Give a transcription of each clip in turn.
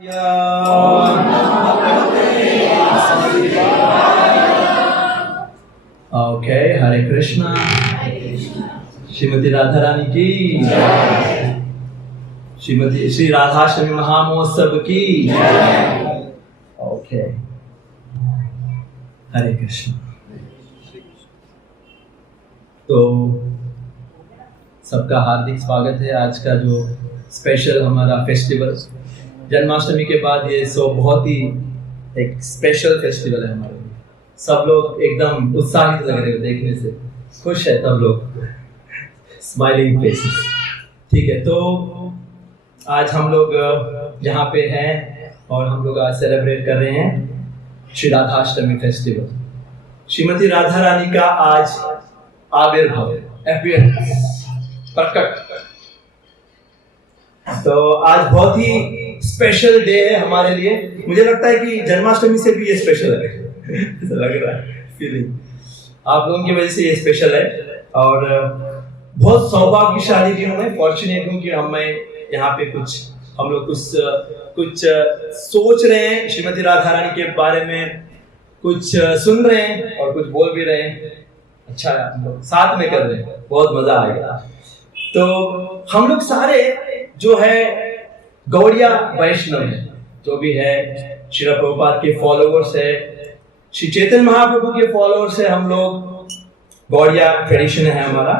Okay, हरे कृष्णा। श्रीमती राधा रानी की, श्रीमती श्री राधाष्टमी महामहोत्सव की। Okay, हरे कृष्ण। तो सबका हार्दिक स्वागत है। आज का जो स्पेशल हमारा फेस्टिवल जन्माष्टमी के बाद ये बहुत ही एक स्पेशल फेस्टिवल है हमारे लिए। सब लोग एकदम उत्साहित लग रहे हो, देखने से खुश है सब लोग, स्माइलिंग फेसेस। ठीक है, तो आज हम लोग यहाँ पे हैं और हम लोग आज सेलिब्रेट कर रहे हैं श्री राधाष्टमी फेस्टिवल। श्रीमती राधा रानी का आज आविर्भाव, प्रकट। तो आज बहुत ही स्पेशल डे है हमारे लिए। मुझे लगता है कि जन्माष्टमी से भी ये स्पेशल है लग रहा है फीलिंग। आप लोगों की वजह से ये स्पेशल है और बहुत सौभाग्यशाली भी हूँ मैं, फॉर्चुनेट हूँ कि यहाँ पे हम लोग कुछ सोच रहे हैं श्रीमती राधा रानी के बारे में, कुछ सुन रहे हैं और कुछ बोल भी रहे हैं। अच्छा है, हम लोग साथ में कर रहे हैं, बहुत मजा आएगा। तो हम लोग सारे जो है गौड़िया वैष्णव है, जो भी है श्रील प्रभुपाद के फॉलोअर्स है, श्री चैतन्य महाप्रभु के फॉलोअर्स है। हम लोग गौड़िया ट्रेडिशन है हमारा।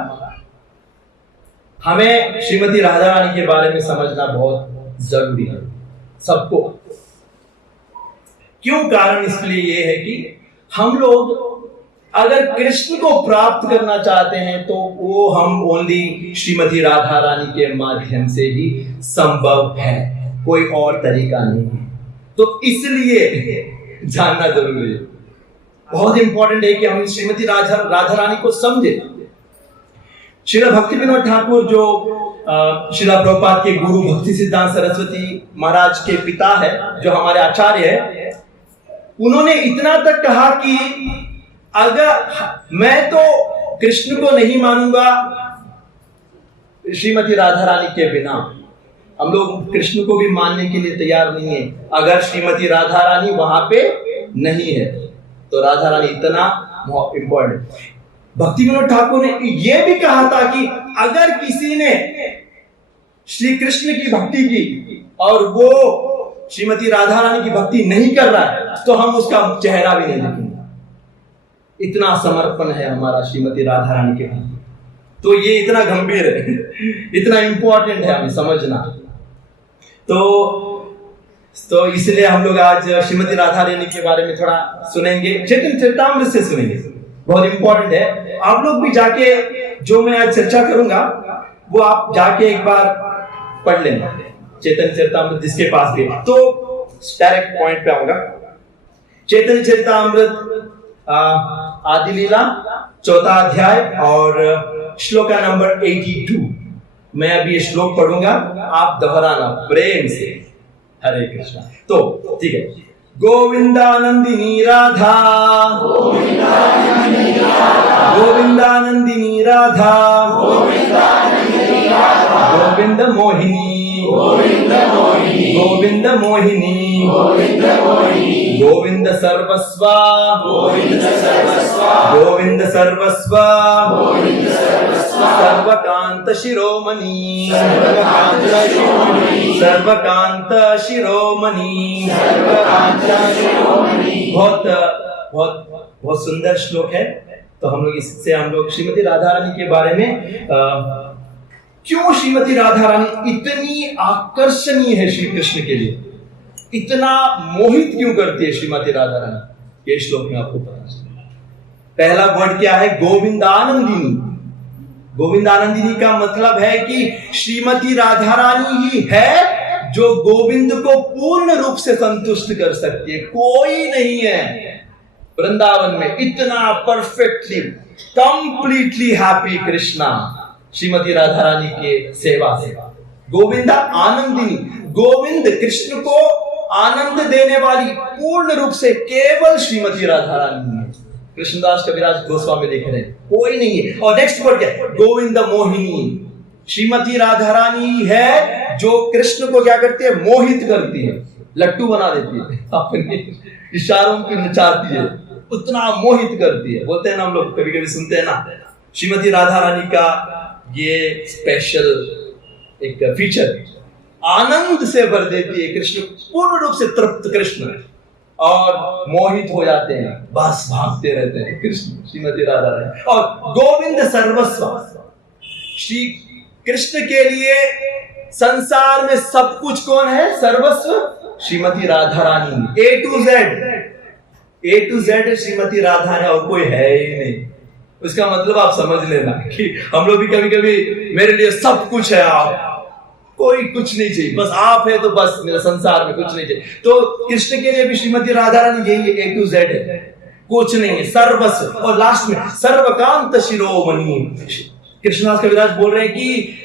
हमें श्रीमती राधा रानी के बारे में समझना बहुत जरूरी है सबको। क्यों? कारण इसके लिए ये है कि हम लोग अगर कृष्ण को प्राप्त करना चाहते हैं तो वो हम ओनली श्रीमती राधा रानी के माध्यम से ही संभव है, कोई और तरीका नहीं है। तो इसलिए जानना जरूरी है, बहुत इंपॉर्टेंट है कि हम श्रीमती राधा रानी को समझे। श्रील भक्ति विनोद ठाकुर जो श्रील प्रभुपाद के गुरु भक्ति सिद्धांत सरस्वती महाराज के पिता है, जो हमारे आचार्य है, उन्होंने इतना तक कहा कि अगर मैं तो कृष्ण को नहीं मानूंगा श्रीमती राधा रानी के बिना, हम लोग कृष्ण को भी मानने के लिए तैयार नहीं है अगर श्रीमती राधा रानी वहां पे नहीं है। तो राधा रानी इतना इंपॉर्टेंट। भक्ति विनोद ठाकुर ने यह भी कहा था कि अगर किसी ने श्री कृष्ण की भक्ति की और वो श्रीमती राधा रानी की भक्ति नहीं कर रहा है तो हम उसका चेहरा भी नहीं देखेंगे। इतना समर्पण है हमारा श्रीमती राधा रानी के प्रति। तो ये इतना गंभीर है, इतना इंपॉर्टेंट है हमें समझना। तो इसलिए हम लोग आज श्रीमती राधा रानी के बारे में थोड़ा सुनेंगे, चैतन्य चरितामृत से सुनेंगे, बहुत इंपॉर्टेंट है। आप लोग भी जाके, जो मैं आज चर्चा करूंगा वो आप जाके एक बार पढ़ लेना, चैतन्य चरितामृत जिसके पास भी। तो डायरेक्ट पॉइंट पे आऊंगा। चैतन्य चरितामृत आदि लीला 4वां अध्याय और श्लोका नंबर 82। मैं अभी ये श्लोक पढ़ूंगा, आप दोहराना प्रेम से। हरे कृष्णा। तो ठीक है। गोविंदानंदिनी राधा, गोविंदानंदिनी राधा, गोविंद मोहिनी, गोविंद मोहिनी, गोविंद सर्वस्व, गोविंद सर्वस्व, सर्वकांत शिरोमणि, सर्वकांत शिरोमणि। बहुत बहुत बहुत सुंदर श्लोक है। तो हम लोग इससे श्रीमती राधा रानी के बारे में क्यों श्रीमती राधा रानी इतनी आकर्षणीय है श्री कृष्ण के लिए, इतना मोहित क्यों करती है श्रीमती राधा रानी, ये श्लोक में आपको पता चलेगा। पहला वर्ड क्या है? गोविंदानंदिनी। गोविंदानंदिनी का मतलब है कि श्रीमती राधा रानी ही है जो गोविंद को पूर्ण रूप से संतुष्ट कर सकती है। कोई नहीं है वृंदावन में इतना perfectly completely happy Krishna Shrimati Radha Rani के सेवा से। गोविंदा आनंदिनी, गोविंद कृष्ण को आनंद देने वाली पूर्ण रूप से केवल श्रीमती राधा रानी है। कृष्णदास कविराज गोस्वामी लिख रहे हैं, कोई नहीं है। और नेक्स्ट वर्ड क्या है? गोविंद मोहिनी। श्रीमती राधा रानी है जो कृष्ण को क्या करती है? मोहित करती है। लट्टू बना देती है, अपने इशारों पे नचाती है, उतना मोहित करती है। बोलते हैं ना, हम लोग कभी कभी सुनते हैं ना, श्रीमती राधा रानी का ये स्पेशल एक फीचर, आनंद से भर देती है कृष्ण, पूर्ण रूप से तृप्त कृष्ण, और मोहित हो जाते हैं, बस भागते रहते हैं कृष्ण, श्रीमती राधा रानी। और गोविंद सर्वस्व, श्री कृष्ण के लिए संसार में सब कुछ कौन है? सर्वस्व श्रीमती राधा रानी। ए टू जेड श्रीमती राधा है, और कोई है ही नहीं। उसका मतलब आप समझ लेना कि हम लोग भी कभी कभी, मेरे लिए सब कुछ है, आप कोई कुछ नहीं चाहिए, बस आप है तो बस, मेरा संसार में कुछ नहीं चाहिए। तो कृष्ण के लिए भी श्रीमती राधा रानी यही ए टू जेड है, कुछ नहीं है, सर्वस्व। और लास्ट में सर्वकांत शिरोमणि। कृष्णदास कविराज बोल रहे हैं कि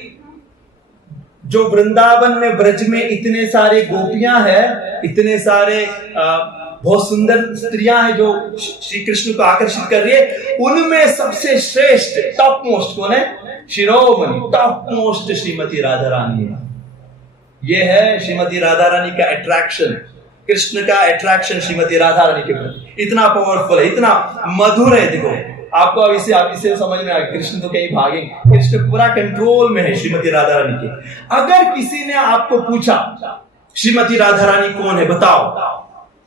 जो वृंदावन में, ब्रज में इतने सारे गोपियां हैं, इतने सारे बहुत सुंदर स्त्रियां हैं जो श्री कृष्ण को आकर्षित कर रही है, उनमें सबसे श्रेष्ठ, टॉप मोस्ट कौन है? शिरोमणि, टॉप मोस्ट श्रीमती राधा रानी है। ये है श्रीमती राधा रानी का अट्रैक्शन, कृष्ण का अट्रैक्शन श्रीमती राधा रानी के प्रति इतना पावरफुल है, इतना मधुर है। देखो, आपको अब इसे समझ में आ गया, कृष्ण तो कहीं भागेंगे, कृष्ण पूरा कंट्रोल में है श्रीमती राधा रानी के। अगर किसी ने आपको पूछा श्रीमती राधा रानी कौन है, बताओ,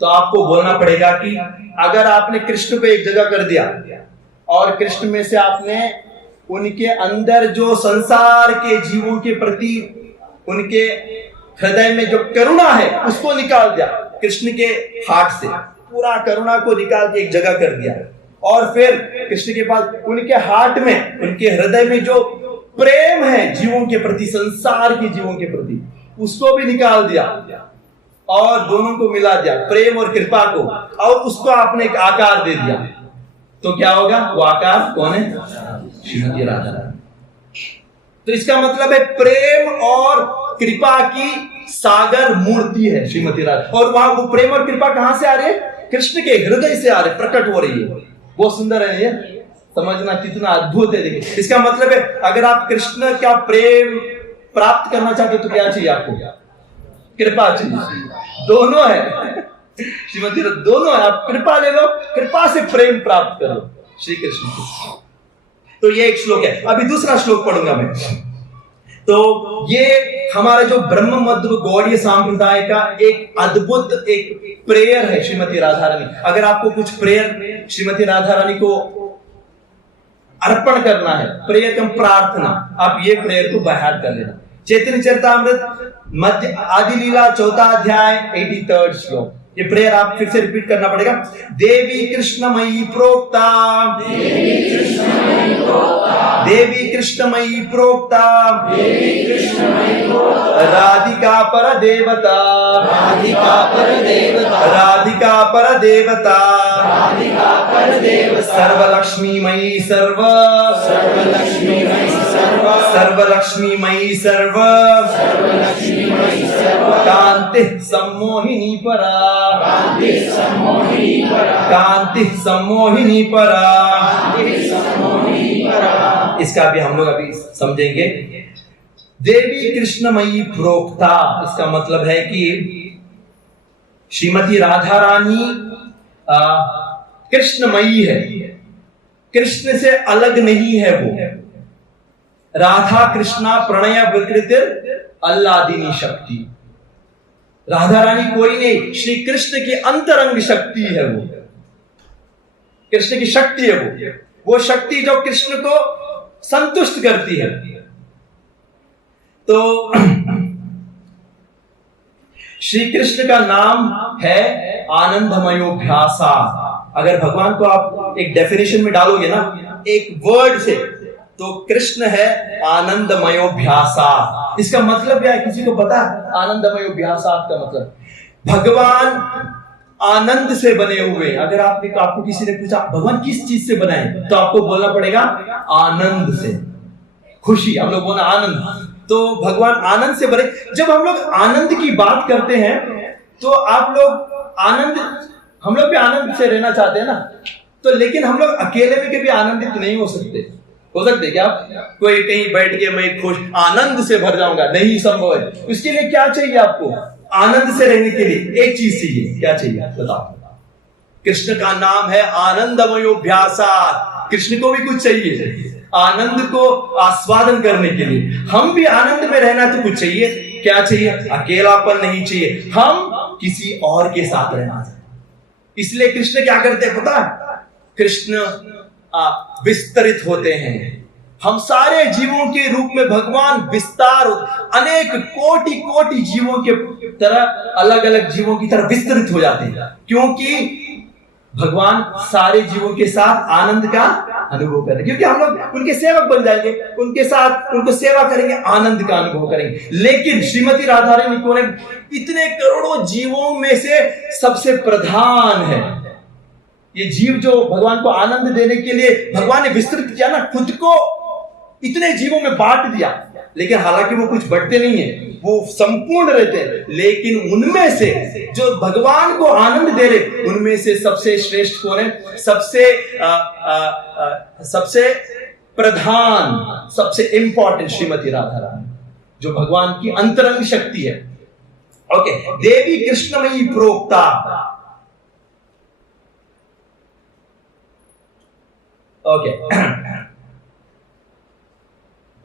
तो आपको बोलना पड़ेगा कि अगर आपने कृष्ण को एक जगह कर दिया और कृष्ण में से आपने उनके अंदर जो संसार के जीवों के प्रति उनके हृदय में जो करुणा है उसको निकाल दिया, कृष्ण के हाथ से पूरा करुणा को निकाल के एक जगह कर दिया, और फिर कृष्ण के पास उनके हार्ट में, उनके हृदय में जो प्रेम है जीवों के प्रति, संसार के जीवों के प्रति, उसको भी निकाल दिया और दोनों को मिला दिया, प्रेम और कृपा को, और उसको आपने एक आकार दे दिया, तो क्या होगा? वो आकार कौन है? श्रीमती राधा रानी। तो इसका मतलब है प्रेम और कृपा की सागर मूर्ति है श्रीमती राधा। और वहां वो प्रेम और कृपा कहां से आ रही है? कृष्ण के हृदय से आ रही, प्रकट हो रही है। बहुत सुंदर है ये, समझना कितना अद्भुत है। देखिए, इसका मतलब है अगर आप कृष्ण का प्रेम प्राप्त करना चाहते हो तो क्या चाहिए आपको? कृपा चाहिए। दोनों है श्रीमती, दोनों है। आप कृपा ले लो, कृपा से प्रेम प्राप्त करो श्री कृष्ण को। तो ये एक श्लोक है। अभी दूसरा श्लोक पढ़ूंगा मैं। तो ये हमारा जो ब्रह्म मध्व गौड़ीय संप्रदाय का एक अद्भुत एक प्रेयर है श्रीमती राधा रानी। अगर आपको कुछ प्रेयर श्रीमती राधा रानी को अर्पण करना है, प्रेयर कम प्रार्थना, आप ये प्रेयर को बाहर कर लेना। चैतन्य चरितामृत मध्य आदि लीला 4 अध्याय 83 श्लोक। ये प्रेयर आप फिर से रिपीट करना पड़ेगा। देवी कृष्णमयी प्रोक्ता, देवी कृष्णमयी प्रोक्ता, देवी कृष्णमयी प्रोक्ता, देवी कृष्णमयी प्रोक्ता, राधिका पर देवता, राधिका पर देवता, राधिका पर देवता, राधिका पर देवता, सर्वलक्ष्मीमयी सर्व, सर्वलक्ष्मीमयी सर्व, सर्वलक्ष्मीमयी सर्व, सर्वलक्ष्मीमयी सर्व, कांति सम्मोहिनी परा, कांति सम्मोहिनी परा, कांति सम्मोहिनी परा, कांति सम्मोहिनी परा। इसका भी हम लोग अभी समझेंगे। देवी कृष्णमयी प्रोक्ता, इसका मतलब है कि श्रीमती राधा रानी कृष्णमयी है, कृष्ण से अलग नहीं है वो। राधा कृष्णा प्रणय विकृतिर अल्लादिनी शक्ति। राधा रानी कोई नहीं, श्री कृष्ण की अंतरंग शक्ति है वो, कृष्ण की शक्ति है वो शक्ति जो कृष्ण को संतुष्ट करती है। तो श्री कृष्ण का नाम है आनंदमयोभ्यासा। अगर भगवान को आप एक डेफिनेशन में डालोगे ना, एक वर्ड से, तो कृष्ण है आनंदमयोभ्यासा। इसका मतलब क्या है? किसी को पता है आनंदमयोभ्यासा का मतलब? भगवान आनंद से बने हुए। अगर आपको किसी ने पूछा भगवान किस चीज से बनाए, तो आपको बोलना पड़ेगा आनंद से। खुशी, हम लोग बोला आनंद, तो भगवान आनंद से बने। जब हम लोग आनंद की बात करते हैं तो आप लोग आनंद, हम लोग भी आनंद से रहना चाहते हैं ना, तो लेकिन हम लोग अकेले में कभी आनंदित नहीं हो सकते। हो सकते क्या आप? कोई कहीं बैठ के मैं खुश आनंद से भर जाऊंगा, नहीं संभव है। उसके लिए क्या चाहिए आपको? आनंद से रहने के लिए एक चीज चाहिए, क्या चाहिए बताओ? कृष्ण का नाम है आनंदमयोभ्यासात्। कृष्ण को भी कुछ चाहिए आनंद को आस्वादन करने के लिए। हम भी आनंद में रहना तो कुछ चाहिए। क्या चाहिए? अकेलापन नहीं चाहिए, हम किसी और के साथ रहना चाहिए। इसलिए कृष्ण क्या करते हैं पता है? कृष्ण विस्तरित होते हैं। हम सारे जीवों के रूप में भगवान विस्तार, अनेक कोटि कोटि जीवों के तरह, अलग अलग जीवों की तरह विस्तृत हो जाते हैं, क्योंकि भगवान सारे जीवों के साथ आनंद का अनुभव करें, क्योंकि हम लोग उनके सेवक बन जाएंगे, उनके साथ उनको सेवा करेंगे, आनंद का अनुभव करेंगे। लेकिन श्रीमती राधा रानी कौन है? इतने करोड़ों जीवों में से सबसे प्रधान है। ये जीव जो भगवान को आनंद देने के लिए भगवान ने विस्तृत किया ना, खुद को इतने जीवों में बांट दिया। लेकिन हालांकि वो कुछ बढ़ते नहीं है, वो संपूर्ण रहते हैं। लेकिन उनमें से जो भगवान को आनंद दे रहे, उनमें से सबसे श्रेष्ठ कौन है? सबसे प्रधान, सबसे इंपॉर्टेंट श्रीमती राधा रानी, जो भगवान की अंतरंग शक्ति है। ओके, देवी कृष्णमयी प्रोक्ता। ओके,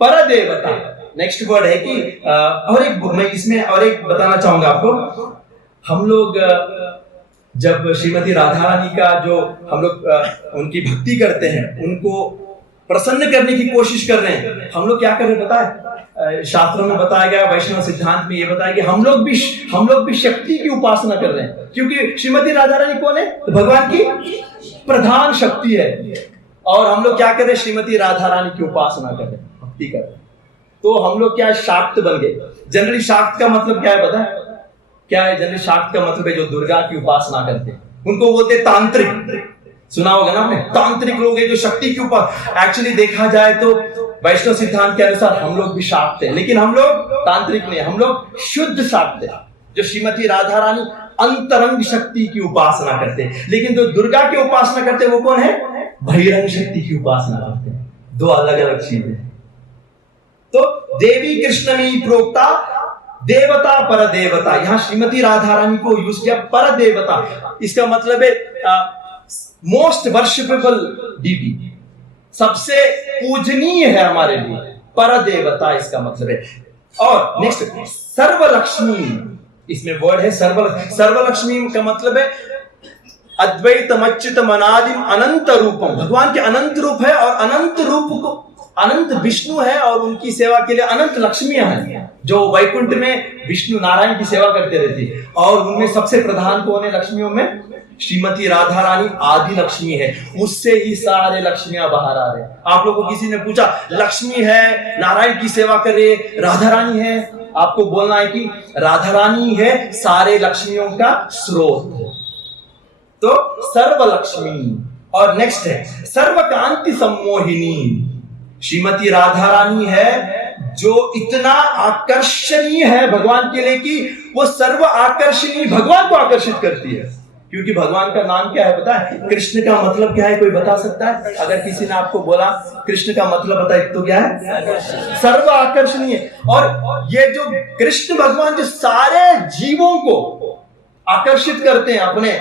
परदेवता नेक्स्ट वर्ड है कि और एक मैं इसमें और एक बताना चाहूंगा आपको। हम लोग जब श्रीमती राधा रानी का जो हम लोग उनकी भक्ति करते हैं, उनको प्रसन्न करने की कोशिश कर रहे हैं, हम लोग क्या कर रहे हैं पता है? शास्त्रों में बताया गया, वैष्णव सिद्धांत में ये बताया कि हम लोग भी शक्ति की उपासना कर रहे हैं, क्योंकि श्रीमती राधा रानी कौन है? तो भगवान की प्रधान शक्ति है। और हम लोग क्या कर रहे हैं? श्रीमती राधा रानी की उपासना कर रहे हैं, भक्ति कर रहे हैं। तो हम लोग क्या शाक्त बन गए। जनरली शाक्त का मतलब क्या है पता है? क्या है जनरली शाक्त का मतलब है जो दुर्गा की उपासना करते हैं, उनको बोलते हैं तांत्रिक। सुना होगा ना आपने, तांत्रिक लोग हैं जो शक्ति के ऊपर। एक्चुअली देखा जाए तो वैष्णव सिद्धांत के अनुसार हम लोग भी शाक्त हैं, लेकिन हम लोग तांत्रिक नहीं, हम लोग शुद्ध शाक्त हैं, जो श्रीमती राधा रानी अंतरंग शक्ति की उपासना करते हैं। लेकिन जो दुर्गा की उपासना करते हैं वो कौन है? बहिरंग शक्ति की उपासना करते हैं। दो अलग अलग चीजें हैं। तो देवी कृष्णमयी प्रोक्ता, देवता पर देवता। यहां श्रीमती राधा रानी को यूज किया पर देवता। इसका मतलब है मोस्ट वर्शिपेबल डीटी, सबसे पूजनीय है हमारे लिए, पर देवता इसका मतलब है। और नेक्स्ट सर्वलक्ष्मी, इसमें वर्ड है सर्वलक्ष्मी का मतलब है अद्वैतम अच्युतम अनादिम अनंत रूपम। भगवान के अनंत रूप है, और अनंत रूप को अनंत विष्णु है, और उनकी सेवा के लिए अनंत लक्ष्मियां हैं, जो वैकुंठ में विष्णु नारायण की सेवा करते रहती है। और उनमें सबसे प्रधान कौन है लक्ष्मियों में? श्रीमती राधा रानी आदि लक्ष्मी है, उससे ही सारे लक्ष्मियां बाहर आ रहे हैं। आप लोगों को किसी ने पूछा लक्ष्मी है, नारायण की सेवा कर रहे, राधा रानी है, आपको बोलना है कि राधा रानी है सारे लक्ष्मियों का स्रोत। तो सर्वलक्ष्मी। और नेक्स्ट है सर्वकांति सम्मोहिनी। श्रीमती राधा रानी है जो इतना आकर्षणीय है भगवान के लिए कि वो सर्व आकर्षणीय, भगवान को आकर्षित करती है। क्योंकि भगवान का नाम क्या है पता है? कृष्ण का मतलब क्या है? कोई बता सकता है? अगर किसी ने आपको बोला कृष्ण का मतलब बताए तो क्या है? सर्व आकर्षणीय। और ये जो कृष्ण भगवान जो सारे जीवों को आकर्षित करते हैं, अपने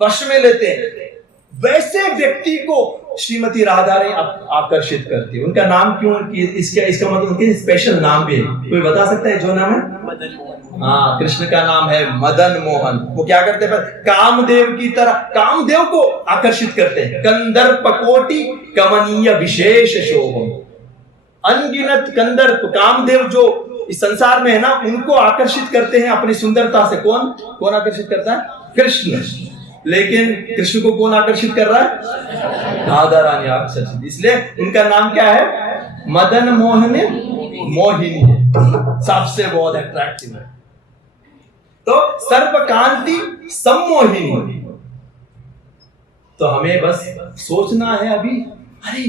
वश में लेते हैं, वैसे व्यक्ति को श्रीमती राधा रानी आकर्षित करती है। उनका नाम क्यों? इसका मतलब उनके स्पेशल नाम भी है। कोई बता सकता है जो नाम है? मदन मोहन। हाँ, कृष्ण का नाम है मदन मोहन। वो क्या करते हैं? कामदेव की तरह कामदेव को आकर्षित करते हैं। कंदर्प कोटि कमनीय विशेष शोभम। अनगिनत कंदर्प कामदेव जो इस संसार में है ना, उनको आकर्षित करते हैं अपनी सुंदरता से। कौन आकर्षित करता है? कृष्ण। लेकिन कृष्ण को कौन आकर्षित कर रहा है? राधा रानी आकर्षित। इसलिए उनका नाम क्या है? मदन मोहन मोहिनी है, सबसे बहुत अट्रैक्टिव है। तो सर्वकांति सम्मोहिनी। तो हमें बस सोचना है अभी, अरे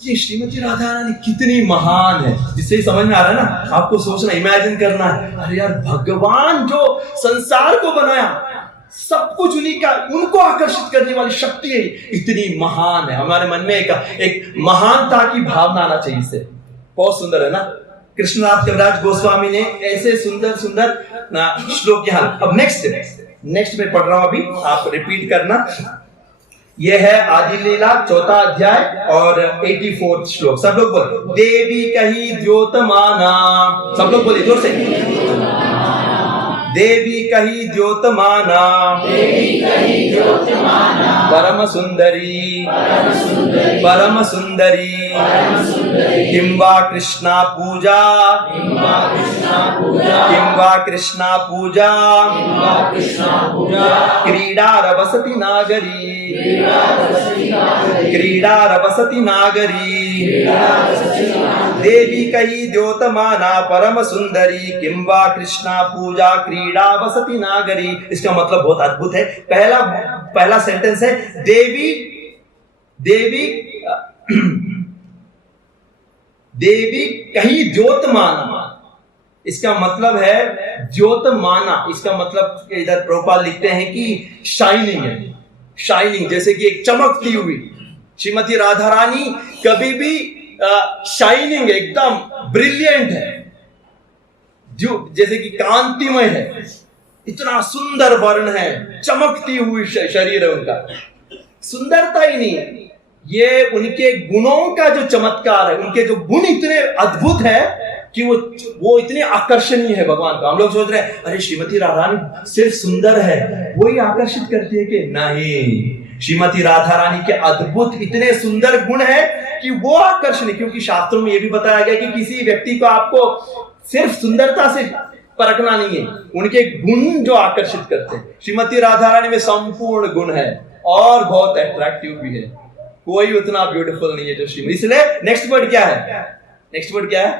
ये श्रीमती राधा रानी कितनी महान है। इससे ही समझ में आ रहा है ना आपको? सोचना, इमेजिन करना है, अरे यार भगवान जो संसार को बनाया, सब कुछ उन्हीं का, उनको आकर्षित करने वाली शक्ति है, इतनी महान है। हमारे मन में एक महानता की भावना आना चाहिए। इससे बहुत सुंदर है ना? कृष्णदास कविराज गोस्वामी ने ऐसे सुंदर सुंदर श्लोक यहाँ। अब नेक्स्ट में पढ़ रहा हूं अभी, आप रिपीट करना। यह है आदि लीला 4 अध्याय और 84 श्लोक। सब लोग बोल, देवी कही द्योतमाना, सब लोग बोलिए जोर से, देवी कही द्योतमाना, परम सुंदरी, परम सुंदरी, किंवा कृष्णा पूजा, किंवा कृष्णा पूजा, क्रीडा रवसति नागरी, क्रीडा रवसति नागरी, देवी कही द्योतमाना परम सुंदरी, किंवा कृष्णा पूजा क्रीडा वसति नागरी। इसका मतलब बहुत अद्भुत है। पहला सेंटेंस है देवी देवी कही द्योतमाना, इसका मतलब है द्योतमाना, इसका मतलब इधर प्रभुपाद लिखते हैं कि शाइनिंग है, शाइनिंग, जैसे कि एक चमकती हुई। श्रीमती राधा रानी कभी भी शाइनिंग, एकदम ब्रिलियंट है, जो जैसे कि कांतिमय है, इतना सुंदर वर्ण है, चमकती हुई शरीर है उनका। सुंदरता ही नहीं, ये उनके गुणों का जो चमत्कार है, उनके जो गुण इतने अद्भुत है कि वो इतने आकर्षणीय है भगवान को। हम लोग सोच रहे हैं अरे श्रीमती राधा रानी सिर्फ सुंदर है, वही आकर्षित करती है कि नहीं, श्रीमती राधा रानी के अद्भुत इतने सुंदर गुण है कि वो आकर्षणीय। क्योंकि शास्त्रों में ये भी बताया गया कि किसी व्यक्ति को आपको सिर्फ सुंदरता से परखना नहीं है, उनके गुण जो आकर्षित करते हैं। श्रीमती राधा रानी में संपूर्ण गुण है और बहुत अट्रैक्टिव भी है, कोई उतना ब्यूटीफुल नहीं है जो श्रीमती। इसलिए नेक्स्ट वर्ड क्या है, नेक्स्ट वर्ड क्या है,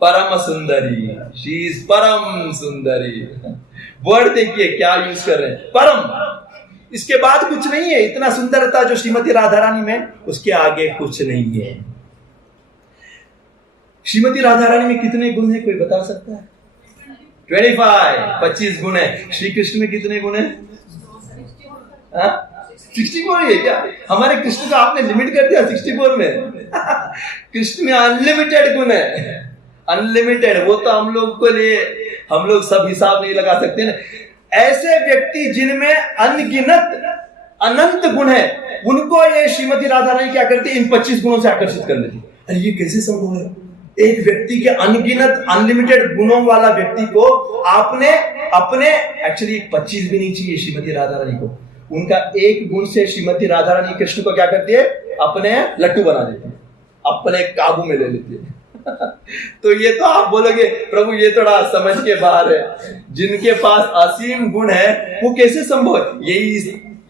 परम सुंदरी, शी इज परम सुंदरी। वर्ड देखिए क्या यूज कर रहे हैं, परम, इसके बाद कुछ नहीं है। इतना सुंदरता जो श्रीमती राधा रानी में, उसके आगे कुछ नहीं है। श्रीमती राधा रानी में कितने गुण है, कोई बता सकता है? 25 गुण है। श्री कृष्ण में कितने गुण है? 64 है क्या? हमारे कृष्ण को आपने लिमिट कर दिया 64 में। कृष्ण में अनलिमिटेड गुण है, अनलिमिटेड। वो तो हम लोग को लिए, हम लोग सब हिसाब नहीं लगा सकते ना। ऐसे व्यक्ति जिनमें अनगिनत अनंत गुण है, उनको ये श्रीमती राधा रानी क्या करती है, इन 25 गुणों से आकर्षित कर लेती। अरे ये कैसे संभव है? एक व्यक्ति के अनगिनत अनलिमिटेड गुणों वाला व्यक्ति को आपने अपने, एक्चुअली 25 भी नहीं चाहिए श्रीमती राधा रानी को, उनका एक गुण से श्रीमती राधा रानी कृष्ण को क्या करती है, अपने लट्टू बना देती है, अपने काबू में ले लेती है। तो ये तो आप बोलोगे प्रभु ये थोड़ा समझ के बाहर है, जिनके पास असीम गुण है वो कैसे संभव है?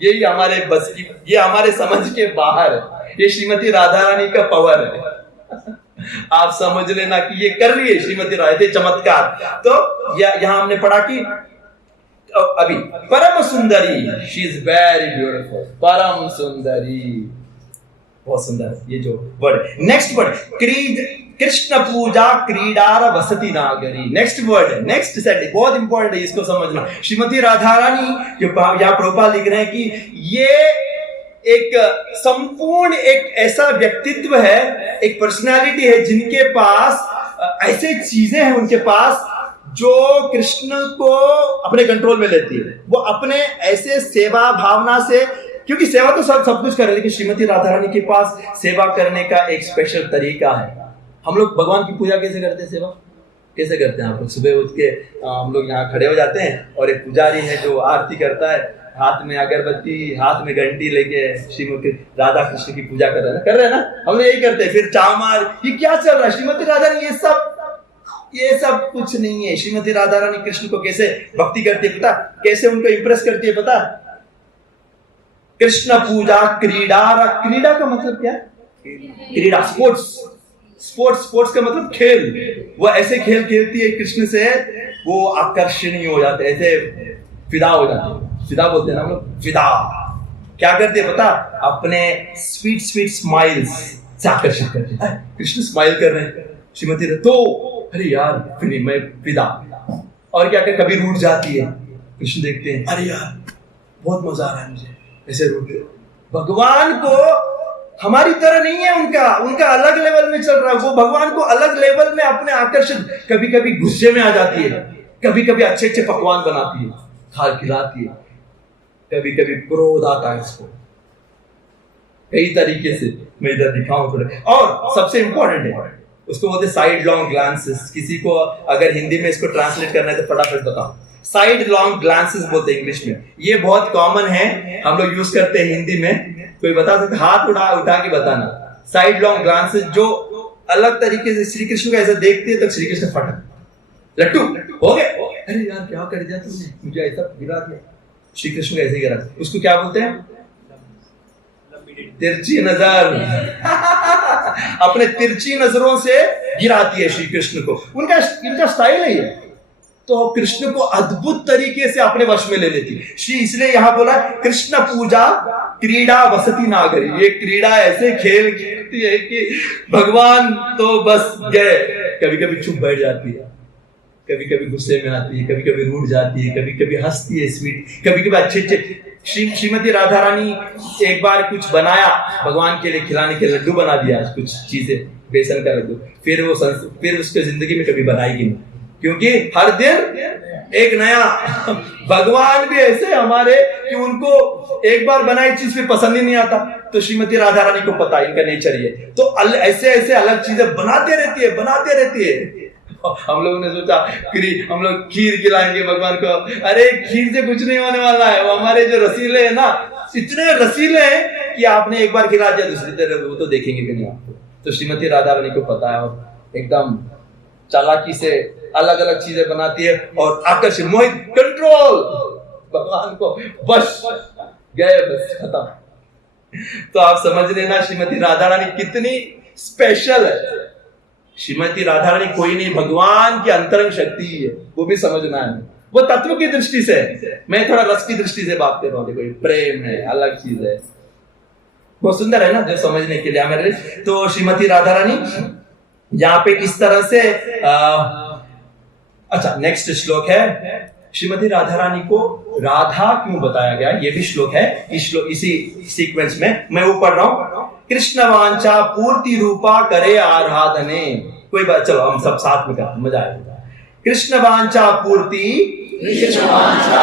यही हमारे बस की, ये हमारे समझ के बाहर है। ये श्रीमती राधा रानी का पावर है। आप समझ लेना कि ये कर रही है श्रीमती राधा चमत्कार। तो यहां हमने पढ़ा कि अभी परम सुंदरी, शी इज वेरी ब्यूटीफुल, परम सुंदरी, बहुत सुंदर। ये जो वर्ड, नेक्स्ट वर्ड कृष्ण पूजा क्रीडार वसति नागरी। नेक्स्ट वर्ड है, नेक्स्ट सेट बहुत इंपॉर्टेंट है, इसको समझना। श्रीमती राधा रानी जो यहाँ प्रभुपाद लिख रहे हैं कि ये एक संपूर्ण एक ऐसा व्यक्तित्व है, एक पर्सनालिटी है जिनके पास ऐसे चीजें हैं उनके पास जो कृष्ण को अपने कंट्रोल में लेती है। वो अपने ऐसे सेवा भावना से, क्योंकि सेवा तो सब कुछ कर रहे हैं, लेकिन श्रीमती राधा रानी के पास सेवा करने का एक स्पेशल तरीका है। हम लोग भगवान की पूजा कैसे करते हैं, सेवा कैसे करते हैं? आप लोग सुबह उठ के हम लोग यहाँ खड़े हो जाते हैं और एक पुजारी है जो आरती करता है, हाथ में अगरबत्ती, हाथ में घंटी लेके श्रीमती राधा कृष्ण की पूजा कर रहे हैं ना, हम लोग यही करते हैं। फिर चामार, ये क्या चल रहा है? श्रीमती राधा रानी ये सब कुछ नहीं है। श्रीमती राधा रानी कृष्ण को कैसे भक्ति करती है पता, कैसे उनको इंप्रेस करती है पता? कृष्ण पूजा क्रीडा का मतलब क्या है? क्रीडा, स्पोर्ट्स का मतलब खेल। वो ऐसे खेल खेलती है कृष्ण से, वो आकर्षणीय हो जाते हैं, ऐसे फिदा हो जाते हैं। फिदा बोलते हैं ना हम लोग, फिदा। क्या करते हैं पता? अपने स्वीट स्माइल्स से आकर्षित करते हैं। कृष्ण स्माइल कर रहे हैं, श्रीमती तो अरे यार फिर मैं फिदा। और क्या कर, कभी रूठ जाती है, कृष्ण देखते हैं, अरे यार बहुत मजा आ रहा है मुझे, ऐसे रूठ। भगवान को हमारी तरह नहीं है, उनका अलग लेवल में चल रहा है। वो भगवान को अलग लेवल में अपने आकर्षित, कभी कभी गुस्से में आ जाती है, कभी कभी अच्छे अच्छे पकवान बनाती है, खिलाती है, कभी कभी क्रोध आता है इसको, कई तरीके से। मैं इधर दिखाऊं थोड़े। और सबसे इंपॉर्टेंट है, उसको बोलते साइड लॉन्ग ग्लांसेस। किसी को अगर हिंदी में इसको ट्रांसलेट करना है तो फटाफट बताओ। साइड लॉन्ग ग्लांसेस बोलते हैं इंग्लिश में। ये बहुत कॉमन है, हम लोग यूज करते हैं हिंदी में। कोई बता सकता? हाथ उठा के बताना। साइड लॉन्ग ग्लांसेस, जो अलग तरीके से श्री कृष्ण को ऐसा देखते हैं तो श्री कृष्ण फटक, लट्टू हो गए, अरे यार क्या कर दिया तुमने, मुझे ऐसा गिरा दिया। श्री कृष्ण को ऐसे गिरा, उसको क्या बोलते हैं? तिरछी नजर। अपने तिरछी नजरों से गिराती है श्री कृष्ण को। इनका स्टाइल है ये। तो कृष्ण को अद्भुत तरीके से अपने वश में ले लेती है श्री। इसलिए यहां बोला कृष्ण पूजा क्रीड़ा वसती नागरी। ये क्रीड़ा ऐसे खेल खेलती है कि भगवान तो बस गए। कभी कभी चुप बैठ जाती है, कभी कभी गुस्से में आती है, कभी कभी रूठ जाती है, कभी कभी हंसती है स्वीट, कभी कभी अच्छे श्रीमती राधा रानी एक बार कुछ बनाया भगवान के लिए खिलाने के, लड्डू बना दिया, कुछ चीजें बेसन का लड्डू, फिर उसके जिंदगी में कभी बनाएगी नहीं, क्योंकि हर दिन एक नया। भगवान भी ऐसे हमारे कि उनको एक बार बनाई चीज पे पसंद ही नहीं आता। तो श्रीमती राधा रानी को पता है इनका नेचर ये, तो ऐसे ऐसे अलग चीजें बनाते रहती है। हम लोगों ने सोचा हम लोग खीर खिलाएंगे भगवान को। अरे खीर से कुछ नहीं होने वाला है। वो हमारे जो रसीले हैं ना, इतने रसीले हैं कि आपने एक बार खिला दिया दूसरी तरह वो तो देखेंगे भी नहीं आपको। तो श्रीमती राधा रानी को पता है और एकदम चालाकी से अलग अलग चीजें बनाती है और आकर्षित, मोहित, कंट्रोल, भगवान को बस गए, बस खत्म। तो आप समझ लेना श्रीमती राधा रानी कितनी स्पेशल है। श्रीमती राधा रानी कोई नहीं, भगवान की अंतरंग शक्ति है, वो भी समझना है। वो तत्व की दृष्टि से, मैं थोड़ा रस की दृष्टि से बात कर रहा हूँ। देखो प्रेम है, अलग चीज है, बहुत सुंदर है ना जो समझने के लिए मेरे। तो श्रीमती राधा रानी यहाँ पे इस तरह से अच्छा, नेक्स्ट श्लोक है। श्रीमती राधा रानी को राधा क्यों बताया गया, ये भी श्लोक है इसी सीक्वेंस में। मैं वो पढ़ रहा हूं। कृष्ण वांछा पूर्ति रूपा करे आराधने। कोई बात, चलो हम सब साथ में करते, मजा आएगा। कृष्ण वांछा पूर्ति, कृष्ण वांछा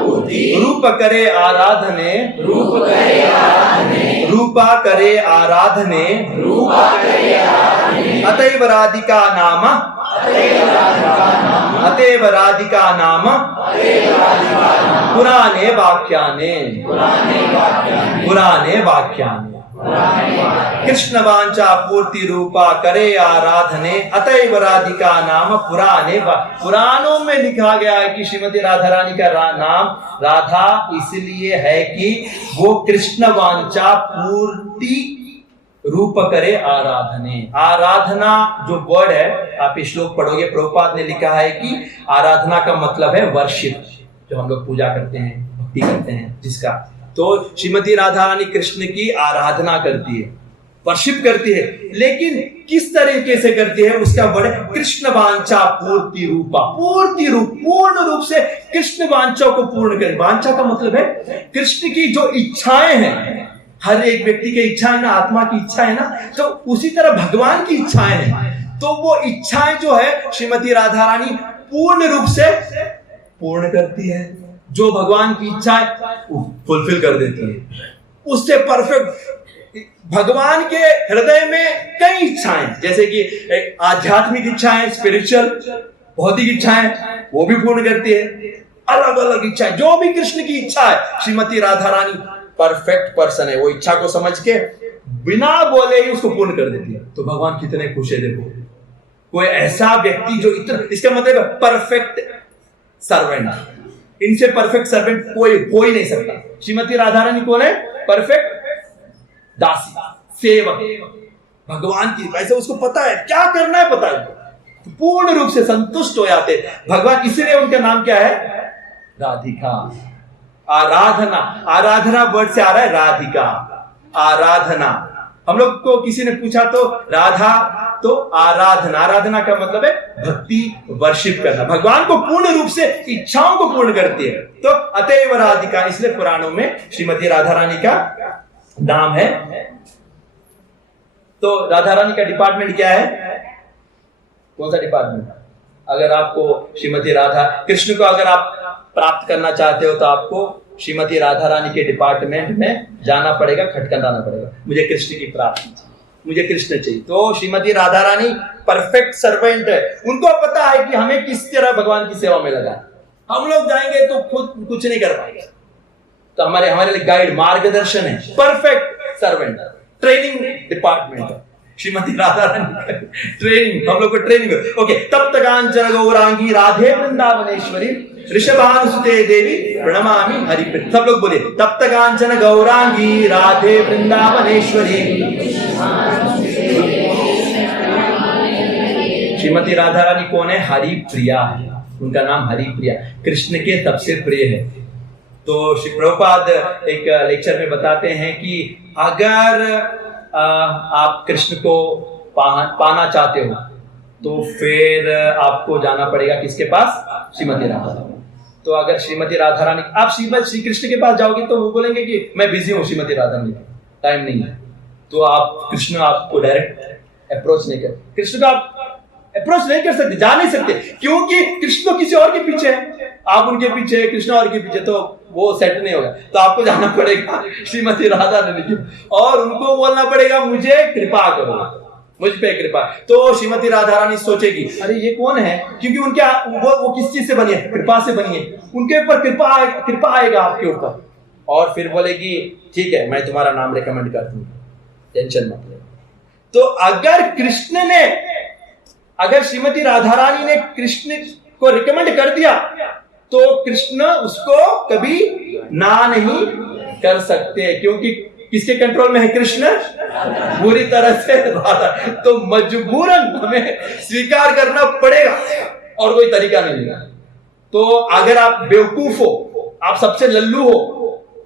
पूर्ति, रूप करे आराधने, रूपा करे आराधने, अतैव राधिका नाम, अतैव राधिका नाम पुराणे वाक्याने। कृष्ण वांछा पूर्ति रूपा करे आराधने, अतैव राधिका नाम पुराणों में लिखा गया है कि श्रीमती राधा रानी का नाम राधा इसलिए है कि वो कृष्ण वांछा पूर्ति रूप करे आराधने। आराधना जो वर्ड है, आप श्लोक पढ़ोगे, प्रभुपाद ने लिखा है कि आराधना का मतलब है वर्शिप, जो हम लोग पूजा करते हैं, भक्ति करते हैं जिसका। तो श्रीमती राधा रानी कृष्ण की आराधना करती है, वर्शिप करती है, लेकिन किस तरीके से करती है उसका वर्ड है कृष्ण वांछा पूर्ति रूपा। पूर्ण रूप से कृष्ण वांछा को पूर्ण करे। वांछा का मतलब है कृष्ण की जो इच्छाएं हैं, हर एक व्यक्ति की इच्छा है ना, आत्मा की इच्छा है ना, तो उसी तरह भगवान की इच्छाएं हैं। तो वो इच्छाएं जो है श्रीमती राधा रानी पूर्ण रूप से पूर्ण करती है। जो भगवान की इच्छा है फुलफिल कर देती है, उससे परफेक्ट। भगवान के हृदय में कई इच्छाएं, जैसे कि आध्यात्मिक इच्छाएं, स्पिरिचुअल, भौतिक इच्छाएं, वो भी पूर्ण करती है। अलग अलग इच्छाएं, जो भी कृष्ण की इच्छा है, श्रीमती राधा रानी परफेक्ट पर्सन है, वो इच्छा को समझ के बिना बोले ही उसको पूर्ण कर देती है। तो भगवान कितने खुश है। देखो कोई ऐसा व्यक्ति जो इतना, इसका मतलब परफेक्ट सर्वेंट, इनसे परफेक्ट सर्वेंट कोई हो ही नहीं सकता। श्रीमती राधा रानी कौन है? परफेक्ट दासी, सेवक भगवान की। ऐसे उसको पता है क्या करना है, पता है, पूर्ण रूप से संतुष्ट हो जाते भगवान। इसलिए उनका नाम क्या है? राधिका। आराधना, आराधना वर्ड से आ रहा है राधिका, आराधना। हम लोग को किसी ने पूछा तो राधा तो आराधना, आराधना का मतलब है भक्ति, वर्शिप करना, भगवान को पूर्ण रूप से इच्छाओं को पूर्ण करती है। तो अतएव राधिका, इसलिए पुराणों में श्रीमती राधा रानी का नाम है। तो राधा रानी का डिपार्टमेंट क्या है? कौन सा डिपार्टमेंट? अगर आपको श्रीमती राधा कृष्ण को अगर आप प्राप्त करना चाहते हो तो आपको श्रीमती राधा रानी के डिपार्टमेंट में जाना पड़ेगा, खटखटाना पड़ेगा, मुझे कृष्ण की प्राप्ति चाहिए, मुझे कृष्ण चाहिए। तो श्रीमती राधा रानी परफेक्ट सर्वेंट है, उनको पता है कि हमें किस तरह भगवान की सेवा में लगा। हम लोग जाएंगे तो खुद कुछ नहीं कर पाएंगे, तो हमारे लिए गाइड, मार्गदर्शन है, परफेक्ट सर्वेंट, ट्रेनिंग डिपार्टमेंट है श्रीमती राधा रानी का ट्रेनिंग, हम लोग को ट्रेनिंग। ओके, तप्त कांचन गौरांगी राधे वृंदावनेश्वरी ऋषभानुसुते देवी प्रणमामि हरिप्रिय। सब लोग बोले, तप्त कांचन गौरांगी राधे वृंदावनेश्वरी। श्रीमती राधा रानी कौन है? हरिप्रिया है, उनका नाम हरिप्रिया, कृष्ण के सबसे प्रिय है। तो श्री प्रभुपाद एक लेक्चर में बताते हैं कि अगर आप कृष्ण को पाना चाहते हो तो फिर आपको जाना पड़ेगा किसके पास? श्रीमती राधा रानी। तो अगर श्रीमती राधा रानी, आप श्री कृष्ण के पास जाओगे तो वो बोलेंगे कि मैं बिजी हूं श्रीमती राधा रानी, टाइम नहीं है। तो आप कृष्ण आपको डायरेक्ट अप्रोच नहीं कर, कृष्ण को आप अप्रोच नहीं कर सकते, जा नहीं सकते, क्योंकि कृष्ण तो किसी और के पीछे है, आप उनके पीछे, कृष्ण और के पीछे, तो वो सेट नहीं होगा। तो आपको जाना पड़ेगा श्रीमती राधा रानी की और उनको बोलना पड़ेगा मुझे कृपा करो, मुझ पे कृपा। तो श्रीमती राधा रानी सोचेगी अरे ये कौन है, क्योंकि उनके वो किस चीज से बनी है? कृपा से बनी है, उनके ऊपर कृपा आएगा आपके ऊपर, और फिर बोलेगी ठीक है मैं तुम्हारा नाम रिकमेंड कर दूंगी, टेंशन मत ले। तो अगर श्रीमती राधा रानी ने कृष्ण को रिकमेंड कर दिया तो कृष्ण उसको कभी ना नहीं कर सकते, क्योंकि किसके कंट्रोल में है कृष्ण? पूरी तरह से राधा। तो मजबूरन हमें स्वीकार करना पड़ेगा और कोई तरीका नहीं है। तो अगर आप बेवकूफ हो, आप सबसे लल्लू हो,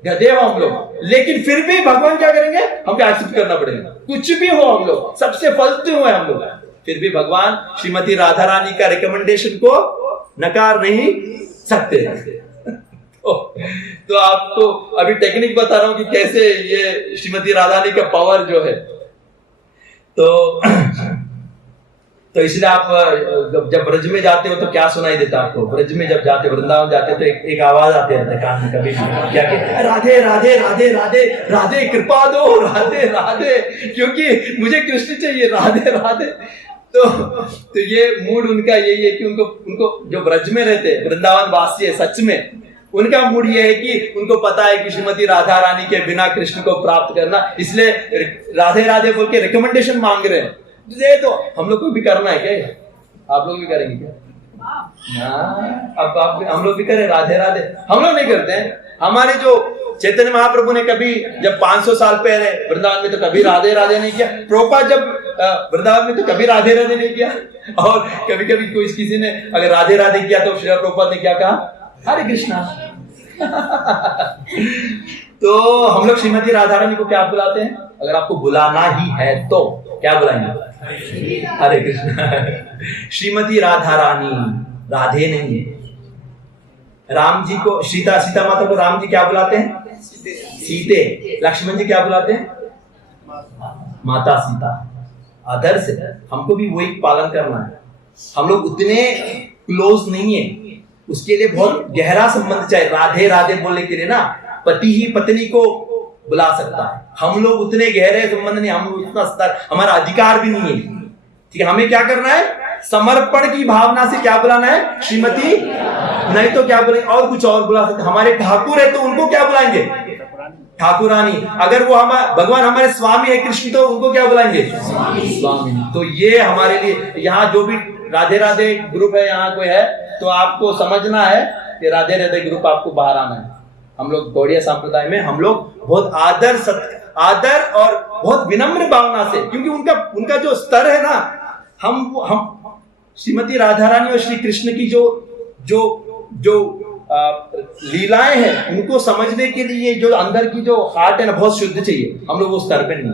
गधे हो हम लोग, लेकिन फिर भी भगवान क्या करेंगे? हमको एक्सेप्ट करना पड़ेगा। कुछ भी हो हम लोग, सबसे फलते हुए हम लोग, फिर भी भगवान श्रीमती राधा रानी का रिकमेंडेशन को नकार नहीं सकते। तो आपको अभी टेक्निक बता रहा हूं कि कैसे ये श्रीमती राधा रानी का पावर जो है। तो इसलिए आप जब ब्रज में जाते हो तो क्या सुनाई देता आपको? ब्रज में जब जाते, वृंदावन जाते तो एक आवाज आती रहती है कान में कभी क्या कि राधे राधे राधे राधे राधे कृपा दो, राधे राधे, क्योंकि मुझे कृष्ण चाहिए, राधे राधे। तो ये मूड उनका यही है कि उनको जो ब्रज में रहते वृंदावन वासी है, सच में उनका मूड ये है कि उनको पता है कि श्रीमती राधा रानी के बिना कृष्ण को प्राप्त करना, इसलिए राधे राधे बोल के रिकमेंडेशन मांग रहे हैं। ये तो हम लोग को भी करना है क्या? आप लोग भी करेंगे क्या? अब हम लोग भी करें राधे राधे? हम लोग नहीं करते हैं। हमारे जो चैतन्य महाप्रभु ने कभी जब 500 साल पहले वृंदावन में तो कभी राधे राधे नहीं किया, प्रभुपाद जब वृंदावन में तो कभी राधे राधे नहीं किया, और कभी कभी किसी ने अगर राधे राधे किया तो श्री प्रभुपाद ने क्या कहा? हरे कृष्णा। तो हम लोग श्रीमती राधा रानी को क्या बुलाते हैं? अगर आपको बुलाना ही है तो क्या बुलाएंगे? हरे कृष्णा। श्रीमती राधा रानी, राधे नहीं। राम जी को सीता माता को राम जी क्या बुलाते हैं? सीते। लक्ष्मण जी क्या बुलाते हैं? माता सीता। आदर से हमको भी वही पालन करना है। हम लोग उतने क्लोज नहीं है, उसके लिए बहुत गहरा संबंध चाहिए। राधे राधे बोलने के लिए ना पति ही पत्नी को बुला सकता है, हम लोग उतने गहरे संबंध नहीं, हम उतना स्तर, हमारा अधिकार भी नहीं है। ठीक है, हमें क्या करना है? समर्पण की भावना से क्या बुलाना है? श्रीमती, नहीं तो क्या बोलेंगे? और कुछ और बुला सकते। हमारे ठाकुर है तो उनको क्या बुलाएंगे? ठाकुरानी। अगर वो भगवान हमारे स्वामी है कृष्ण तो उनको क्या बुलाएंगे? स्वामी। तो ये हमारे लिए यहाँ जो भी राधे राधे ग्रुप है, यहाँ कोई है तो आपको समझना है कि राधे राधे ग्रुप आपको बाहर आना है। हम लोग गौड़िया संप्रदाय में हम लोग बहुत आदर और बहुत विनम्र भावना से, क्योंकि उनका जो स्तर है ना, हम श्रीमती राधा रानी और श्री कृष्ण की जो लीलाएं हैं उनको समझने के लिए जो अंदर की जो हार्ट है ना बहुत शुद्ध चाहिए। हम लोग उस स्तर पे नहीं,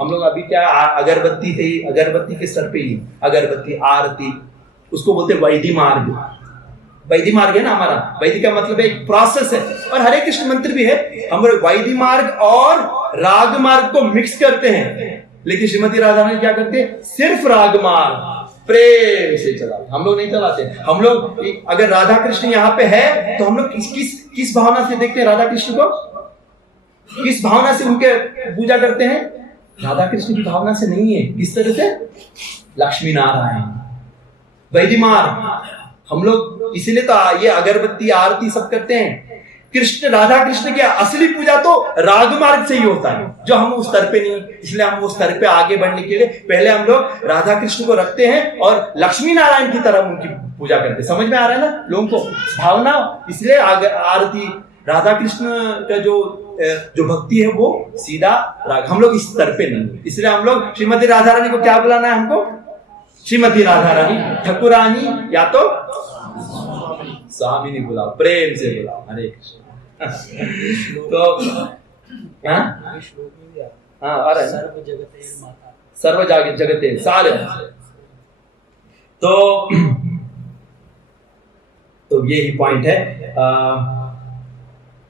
हम लोग अभी क्या अगरबत्ती थे, अगरबत्ती के सर पे ही अगरबत्ती आरती, उसको बोलते वैदिक मार्ग। वैदिक मार्ग है ना हमारा, वैदिक का मतलब एक प्रोसेस है, और हरे कृष्ण मंत्र भी है। हम लोग वैदिक मार्ग और राग मार्ग को मिक्स करते हैं, लेकिन श्रीमती राधा रानी क्या करते हैं, सिर्फ राग मार्ग प्रेम से चलाते। हम लोग नहीं चलाते। हम लोग अगर राधा कृष्ण यहाँ पे है तो हम लोग किस भावना से देखते हैं राधा कृष्ण को, किस भावना से उनके पूजा करते हैं? राधा कृष्ण की भावना से नहीं है। किस तरह से? लक्ष्मी नारायण, वैदिक मार्ग। हम लोग इसीलिए तो ये अगरबत्ती आरती सब करते हैं। कृष्ण राधा कृष्ण की असली पूजा तो राग मार्ग से ही होता है, जो हम उस स्तर पे नहीं, इसलिए हम उस स्तर पे आगे बढ़ने के लिए पहले हम लोग राधा कृष्ण को रखते हैं और लक्ष्मी नारायण की तरह उनकी पूजा करते हैं। समझ में आ रहा है ना लोगों को भावना? इसलिए आरती राधा कृष्ण का जो भक्ति है वो सीधा राग, हम लोग इस स्तर पे नहीं, इसलिए हम लोग श्रीमती राधा रानी को क्या बुलाना है हमको? श्रीमती राधा रानी, ठाकुरानी या तो स्वामी नहीं बुलाओ, प्रेम से बुलाओ। हरे कृष्ण। तो और सर्व जगते सारे। तो यही पॉइंट है।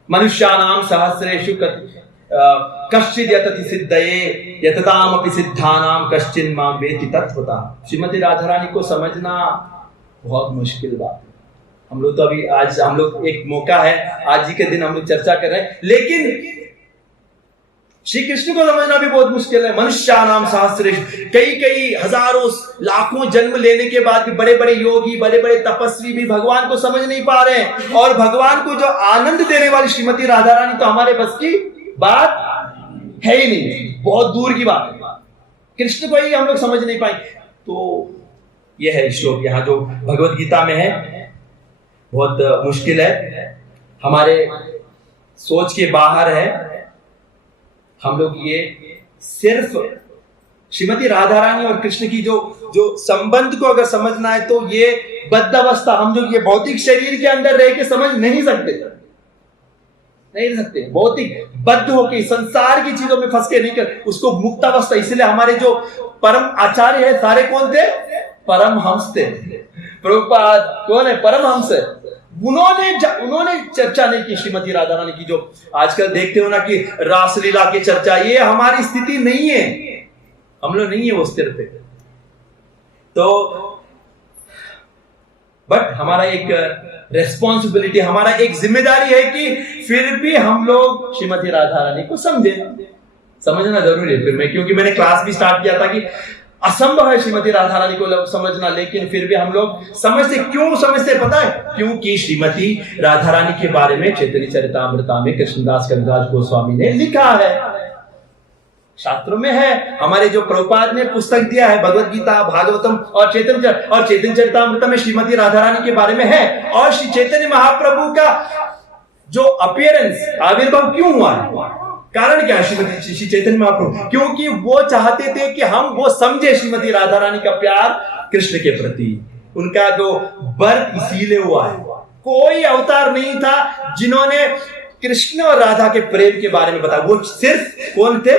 मनुष्याणाम सहस्रेषु कश्चित् यतति सिद्धये यततामपि सिद्धानाम कश्चिन् मां वेति तत्त्वतः। श्रीमती राधा रानी को समझना बहुत मुश्किल बात है। हम लोग तो अभी आज हम लोग एक मौका है, आज ही के दिन हम लोग चर्चा कर रहे हैं, लेकिन श्री कृष्ण को समझना भी बहुत मुश्किल है। मनुष्याणाम सहस्रेषु, कई हजारों लाखों जन्म लेने के बाद भी बड़े बड़े योगी, बड़े बड़े तपस्वी भी भगवान को समझ नहीं पा रहे हैं, और भगवान को जो आनंद देने वाली श्रीमती राधा रानी तो हमारे बस की बात है ही नहीं, बहुत दूर की बात है। कृष्ण को ही हम लोग समझ नहीं पाए। तो यह है श्लोक यहाँ जो भगवत गीता में है, बहुत मुश्किल है, हमारे सोच के बाहर है। हम लोग ये सिर्फ श्रीमती राधा रानी और कृष्ण की जो संबंध को अगर समझना है तो ये बद्ध अवस्था, हम जो ये भौतिक शरीर के अंदर रह के समझ नहीं सकते। भौतिक बद्ध होके संसार की चीजों में फंस के नहीं कर, उसको मुक्त अवस्था। इसलिए हमारे जो परम आचार्य है सारे कौन थे? परमहंस थे। प्रभुपाद कौन है? परमहंस है। उन्होंने चर्चा नहीं की श्रीमती राधा रानी की। जो आजकल देखते हो ना कि रासलीला की चर्चा, ये हमारी स्थिति नहीं है, हम लोग नहीं है वो स्थिर पे। तो बट हमारा एक रेस्पॉन्सिबिलिटी, हमारा एक जिम्मेदारी है कि फिर भी हम लोग श्रीमती राधा रानी को समझना जरूरी है। फिर क्योंकि मैंने क्लास भी स्टार्ट किया था कि असंभव है श्रीमती राधा रानी को समझना, लेकिन फिर भी हम लोग क्यों समझते पता है? क्योंकि श्रीमती राधा रानी के बारे में चैतन्य चरितामृता में कृष्णदास कविराज गोस्वामी ने लिखा है, शास्त्रों में है। हमारे जो प्रभुपाद ने पुस्तक दिया है भगवत गीता, भागवतम और चैतन्य चरितामृता में श्रीमती राधा रानी के बारे में है। और श्री चैतन्य महाप्रभु का जो आविर्भाव क्यों हुआ है, कारण क्या है? श्री चैतन्य महाप्रभु, क्योंकि वो चाहते थे कि हम वो समझे श्रीमती राधा रानी का प्यार कृष्ण के प्रति। उनका जो बर्थ इसीलिए हुआ है। कोई अवतार नहीं था जिन्होंने कृष्ण और राधा के प्रेम के बारे में बताया, वो सिर्फ कौन थे?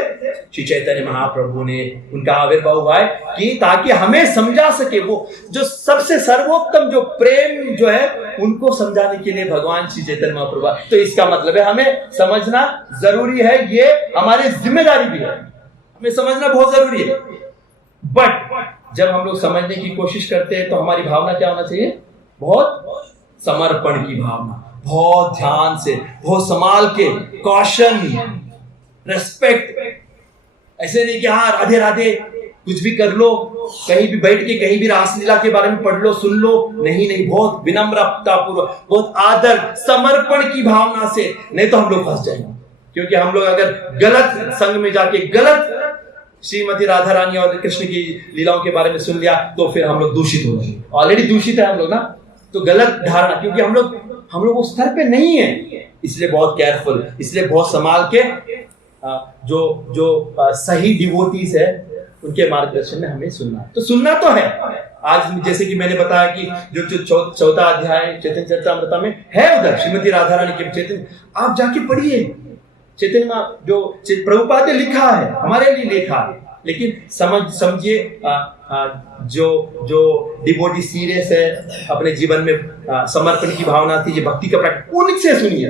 श्री चैतन्य महाप्रभु ने। उनका आविर्भाव हुआ है कि ताकि हमें समझा सके, वो जो सबसे सर्वोत्तम जो प्रेम जो है उनको समझाने के लिए भगवान श्री चैतन्य महाप्रभु। तो इसका मतलब है हमें समझना जरूरी है, ये हमारी जिम्मेदारी भी है, हमें समझना बहुत जरूरी है। बट जब हम लोग समझने की कोशिश करते हैं तो हमारी भावना क्या होना चाहिए? बहुत समर्पण की भावना, बहुत ध्यान से, बहुत संभाल के, कॉशन, रेस्पेक्ट। ऐसे नहीं कि हाँ राधे राधे कुछ भी कर लो, कहीं भी बैठ के कहीं भी रासलीला के बारे में पढ़ लो, सुन लो, नहीं, बहुत विनम्रता पूर्वक, बहुत आदर, समर्पण की भावना से, नहीं तो हम लोग फंस जाएंगे। क्योंकि हम लोग अगर गलत संग में जाके गलत श्रीमती राधा रानी और कृष्ण की लीलाओं के बारे में सुन लिया तो फिर हम लोग दूषित हो जाएंगे। ऑलरेडी दूषित है हम लोग ना, तो गलत धारणा, क्योंकि हम लोग उस स्तर पे नहीं है, इसलिए बहुत केयरफुल, इसलिए बहुत संभाल के जो सही डिवोटीज है उनके मार्गदर्शन में हमें सुनना तो है। आज जैसे कि मैंने बताया कि जो चौथा अध्याय चैतन्य चरितामृता में है, उधर श्रीमती राधा रानी के चैतन्य, आप जाके पढ़िए। चैतन्य जो प्रभुपाद ने लिखा है, हमारे लिए लिखा है, लेकिन समझिए जो जो डिवोटी सीरियस है, अपने जीवन में समर्पण की भावना थी, ये भक्ति का प्रैक्टिस, उनसे सुनिए।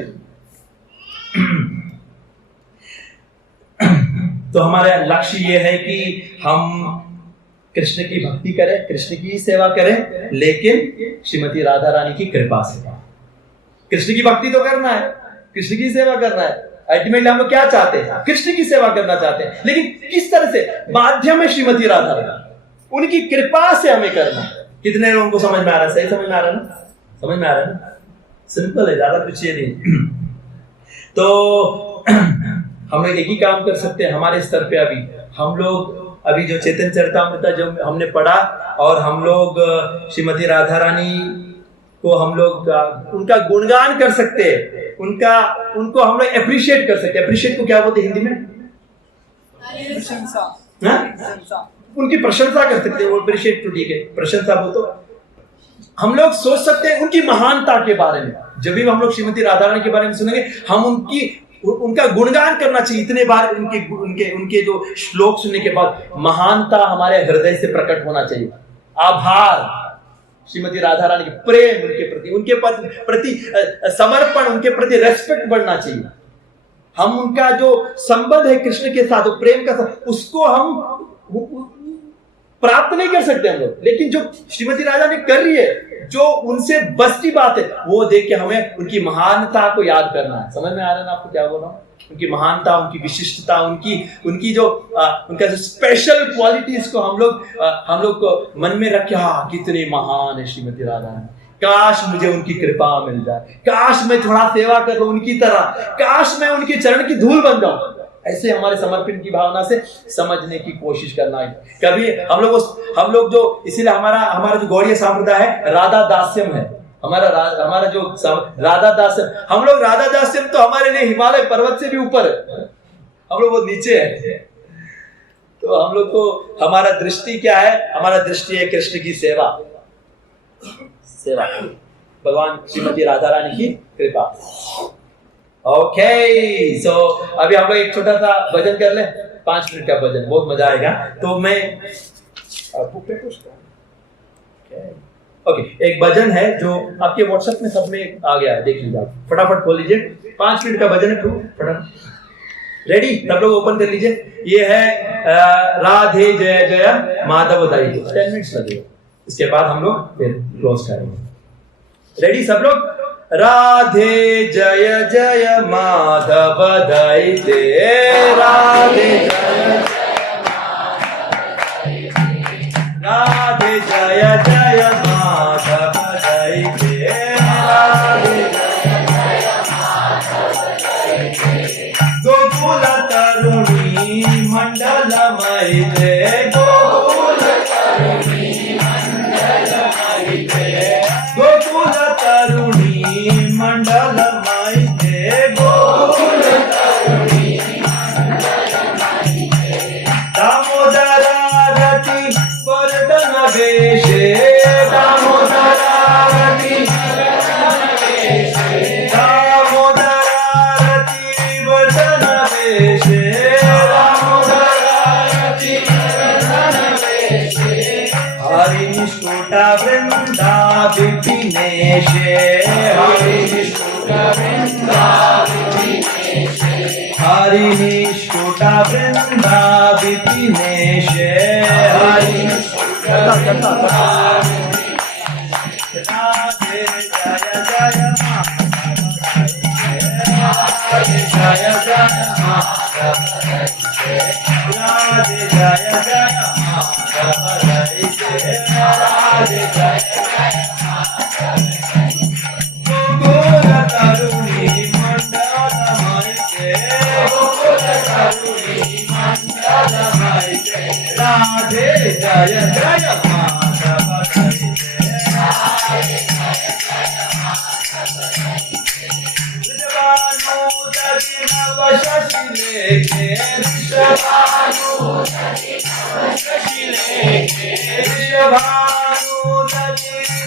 तो हमारा लक्ष्य ये है कि हम कृष्ण की भक्ति करें, कृष्ण की सेवा करें, लेकिन श्रीमती राधा रानी की कृपा से। कृष्ण की भक्ति तो करना है, कृष्ण की सेवा करना है, अल्टीमेटली हम लोग क्या चाहते हैं? कृष्ण की सेवा करना चाहते हैं, लेकिन किस तरह से? माध्यम है श्रीमती राधा रानी, उनकी कृपा से हमें करना है। कितने लोगों को समझ में आ रहा है? सही समझ में आ रहा है ना? समझ में आ रहा है ना? सिंपल है, ज्यादा कुछ ये नहीं। तो हम लोग एक ही काम कर सकते हैं हमारे स्तर पे। हम लोग अभी जो चैतन्य चरितामृत जो हमने पढ़ा, और हम लोग श्रीमती राधा रानी को हम लोग उनका गुणगान कर सकते हैं, उनको हम लोग अप्रिशिएट कर सकते हैं। अप्रिशिएट को क्या बोलते हैं हिंदी में? प्रशंसा। उनकी प्रशंसा कर सकते हैं। वो अप्रिशिएट तो ठीक है, प्रशंसा बोल तो हम लोग सोच सकते हैं उनकी महानता के बारे में। जब भी हम लोग श्रीमती राधा रानी के बारे में सुनेंगे, हम उनका गुणगान करना चाहिए। इतने बार उनके जो श्लोक सुनने के बाद महानता हमारे हृदय से प्रकट होना चाहिए। आभार श्रीमती राधा रानी के, प्रेम उनके प्रति समर्पण, उनके प्रति रेस्पेक्ट बढ़ना चाहिए। हम उनका जो संबंध है कृष्ण के साथ, प्रेम का साथ, उसको हम प्राप्त नहीं कर सकते हम लोग, लेकिन जो श्रीमती राधा ने कर रही है, जो उनसे बस की बात है, वो देख के हमें उनकी महानता को याद करना है। समझ में आ रहा है ना आपको क्या बोल रहा हूँ? उनकी महानता, उनकी विशिष्टता, उनकी जो उनका जो स्पेशल क्वालिटीज को हम लोग को मन में रखे। हाँ, कितनी महान है श्रीमती राधा रानी, काश मुझे उनकी कृपा मिल जाए, काश मैं थोड़ा सेवा कर लूं उनकी तरह, काश मैं उनके चरण की धूल बन जाऊं। ऐसे हमारे समर्पण की भावना से समझने की कोशिश करना है। कभी हम लोग जो, इसीलिए हमारा जो गौड़ीय संप्रदाय है, राधा दास्यम है। हमारा जो राधा दास्यम, हम लोग राधा दास्यम तो हमारे लिए हिमालय पर्वत से भी ऊपर है, हम लोग वो नीचे है। तो हम लोग को हमारा दृष्टि क्या है? हमारा दृष्टि है कृष्ण की सेवा, भगवान श्रीमती राधा रानी की कृपा। ओके, सो अभी हम लोग एक छोटा सा भजन कर ले, 5 मिनट का भजन, बहुत मजा आएगा। तो मैं ओके, एक भजन है जो आपके व्हाट्सएप में सब में आ गया है, देख लीजिए, फटाफट खोल लीजिए। 5 मिनट का भजन है, फटाफट रेडी, सब लोग ओपन कर लीजिए। ये है राधे जय जय माधव दाई, 10 मिनट लगेगा। इसके बाद हम लोग फिर क्लोज करेंगे। रेडी सब लोग? राधे जय जय माधव दाई दे, राधे जय राधे जय जय माधव दाई दे, राधे जय माधव दाई दे। गोकुल तरुणी मंडलमय दे, गोकुल तरुणी मंडलमय दे, गोकुल तरुणी मंडलमय दे, गोकुल तरुणी मंडलमय दे। दामोदरा रति वर्धन वेशे, दामोदरा रति वर्धन वेशे, दामोदरा रति वर्धन वेशे, दामोदरा रति वर्धन वेशे। हरिनिष्ठुर वृंदा विपिनेशे, हरिनिष्ठुर वृंदा विपिनेशे, हरिनिष्ठुर वृंदा विपिनेशे, हरिनिष्ठुर वृंदा विपिनेशे। राधे जय जय माधव राधे जय जय माधव, राधे जय जय माधव, राधे जय जय माधव। गोकुल तरुणी मंडलमय दे, गोकुल तरुणी मंडलमय दे, राधे जय जय माधव दाई दे, राधे जय जय माधव दाई दे। ऋषभानुदति नव शशि लेके, ऋषभानुदति नव शशि लेके, ऋषभानुदति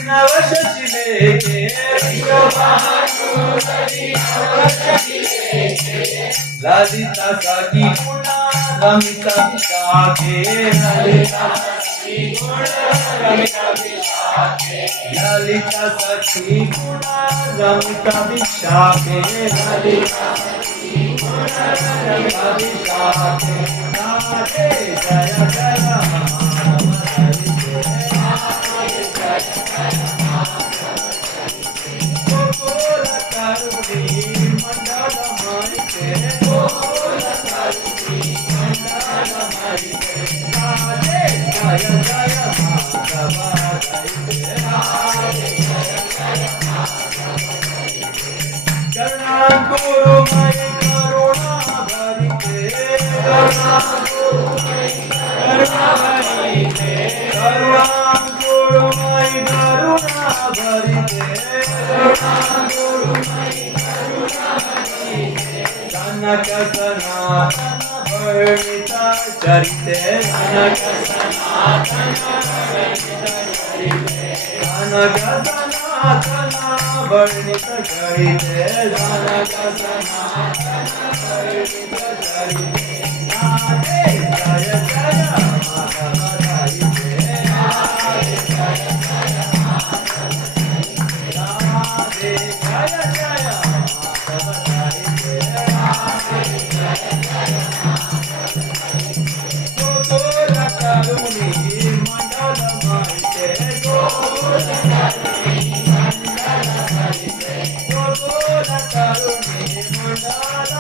नव शशि लेके, ऋषभानुदति नव शशि लेके। ललिता सखी गुणा रमिता विशाखे ललिता ललिता सखी गुण रमिता विशाखे ललिता रमिता विशाखे राधे जय जय गोकुल करुणी मंडल माइके गोकुल करुणी मंडल माइके राधे जय जय माधव करुणा गुरु मय करुणा भरिते करुणा गुरु मय करुणा भरिते करुणा गुरु मय करुणा भरिते करुणा गुरु मय करुणा भरिते जनक सनातन वर्णिता चरिते जनक सनातन वर्णिता चरिते जनक सनातन वर्णित चरिते जनक सनातन वर्णित चरिते राधे जय जय माधव हरिते राधे जय जय माधव राधे जय जय माधव हरिते राधे जय जय गोकुल करुणी मंडल माइके गोकुल करुणी मंडल माइके गोकुल करुणी मंडल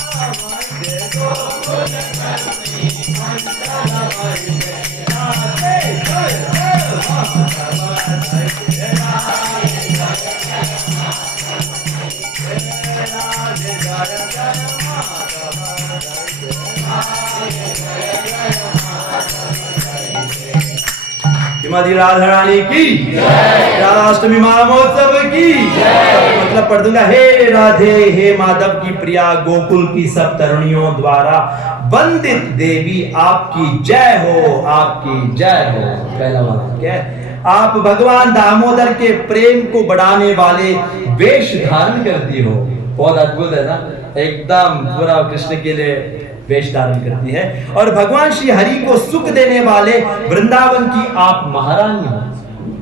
माइके गोकुल करुणी मंडल माइके राधे जय जय माधव हरिते राधे जय जय माधव राधे जय जय माधव हरिते राधे जय जय माधव हरिते श्रीमती राधा रानी की राधाष्टमी महामहोत्सव की मतलब पढ़ दूंगा। हे राधे हे माधव की प्रिया गोकुल की सब तरुणियों द्वारा वंदित देवी आपकी जय हो आपकी जय हो। पहला वाला क्या है? आप भगवान दामोदर के प्रेम को बढ़ाने वाले वेश धारण करती हो। बहुत अद्भुत है ना, एकदम पूरा कृष्ण के लिए वेश धारण करती है। और भगवान श्री हरि को सुख देने वाले वृंदावन की आप महारानी हो।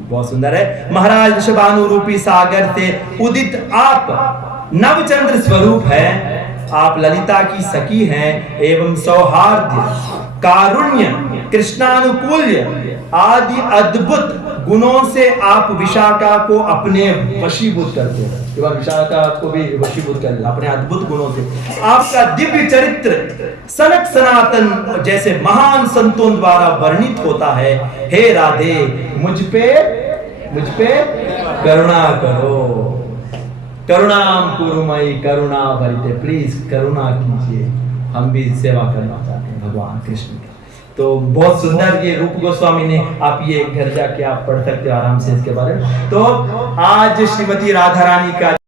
बहुत सुंदर है। महाराज ऋषभानु रूपी सागर से उदित आप नवचंद्र स्वरूप है। आप ललिता की सखी हैं एवं सौहार्द कारुण्य कृष्णानुकूल्य आदि अद्भुत गुणों से आप विशाखा को अपने वशीभूत करते हैं। विशाखा को भी वशीभूत कर ले अपने अद्भुत गुणों से। आपका दिव्य चरित्र सनक सनातन जैसे महान संतों द्वारा वर्णित होता है। हे राधे मुझ पे करुणा करो। करुणाम कुरुमयि करुणा भरिते, प्लीज करुणा कीजिए। हम भी सेवा करना चाहते हैं भगवान कृष्ण की। तो बहुत सुंदर ये रूप गोस्वामी ने, आप ये घर जाके आप पढ़ सकते हो आराम से इसके बारे में। तो आज श्रीमती राधा रानी का